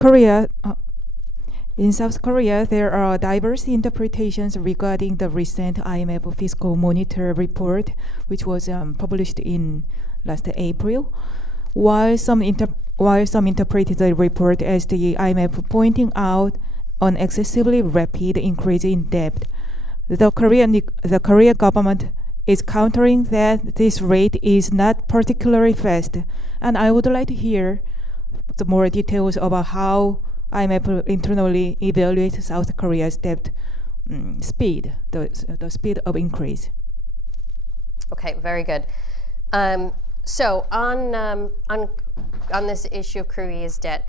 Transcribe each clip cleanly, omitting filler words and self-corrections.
Korea, in South Korea, there are diverse interpretations regarding the recent IMF Fiscal Monitor report, which was published in last April. While some interpreted the report as the IMF pointing out an excessively rapid increase in debt, the Korean government is countering that this rate is not particularly fast. And I would like to hear the more details about how IMF internally evaluates South Korea's debt speed, the speed of increase. Okay, very good. So on this issue of Korea's debt,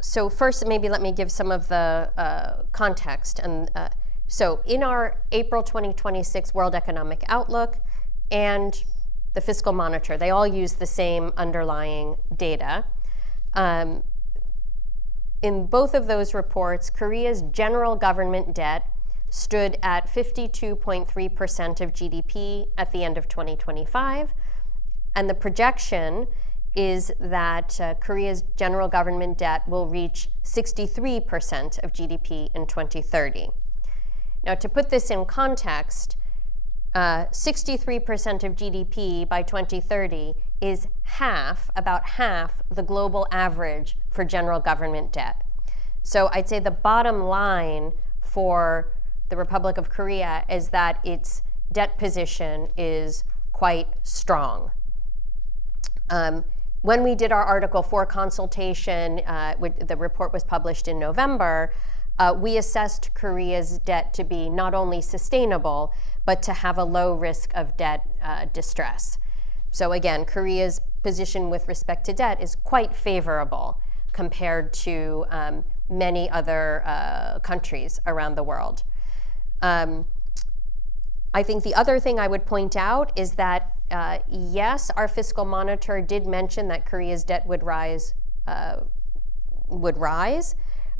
so first maybe let me give some of the context. And so in our April 2026 World Economic Outlook and the Fiscal Monitor, they all use the same underlying data. In both of those reports, Korea's general government debt stood at 52.3% of GDP at the end of 2025. And the projection is that Korea's general government debt will reach 63% of GDP in 2030. Now, to put this in context, 63% of GDP by 2030 is about half the global average for general government debt. So I'd say the bottom line for the Republic of Korea is that its debt position is quite strong. When we did our Article 4 consultation, the report was published in November, we assessed Korea's debt to be not only sustainable, but to have a low risk of debt distress. So again, Korea's position with respect to debt is quite favorable compared to many other countries around the world. I think the other thing I would point out is that, yes, our fiscal monitor did mention that Korea's debt would rise,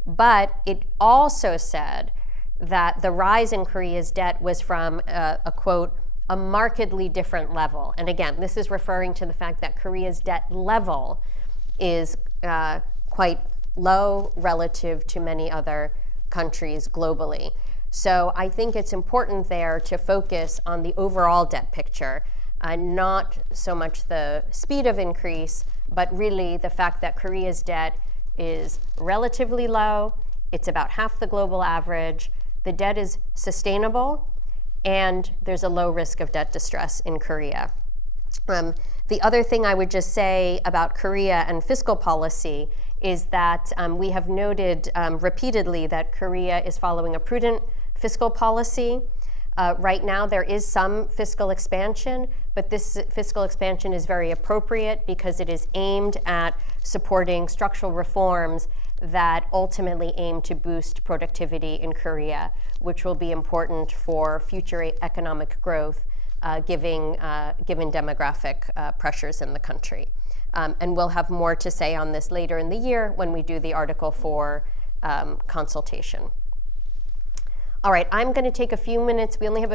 but it also said that the rise in Korea's debt was from a quote, a markedly different level. And again, this is referring to the fact that Korea's debt level is quite low relative to many other countries globally. So I think it's important there to focus on the overall debt picture, not so much the speed of increase, but really the fact that Korea's debt is relatively low, it's about half the global average, the debt is sustainable, and there's a low risk of debt distress in Korea. The other thing I would just say about Korea and fiscal policy is that we have noted repeatedly that Korea is following a prudent fiscal policy. Right now there is some fiscal expansion, but this fiscal expansion is very appropriate because it is aimed at supporting structural reforms that ultimately aim to boost productivity in Korea, which will be important for future economic growth given demographic pressures in the country. And we'll have more to say on this later in the year when we do the Article 4 consultation. All right, I'm going to take a few minutes. We only have a few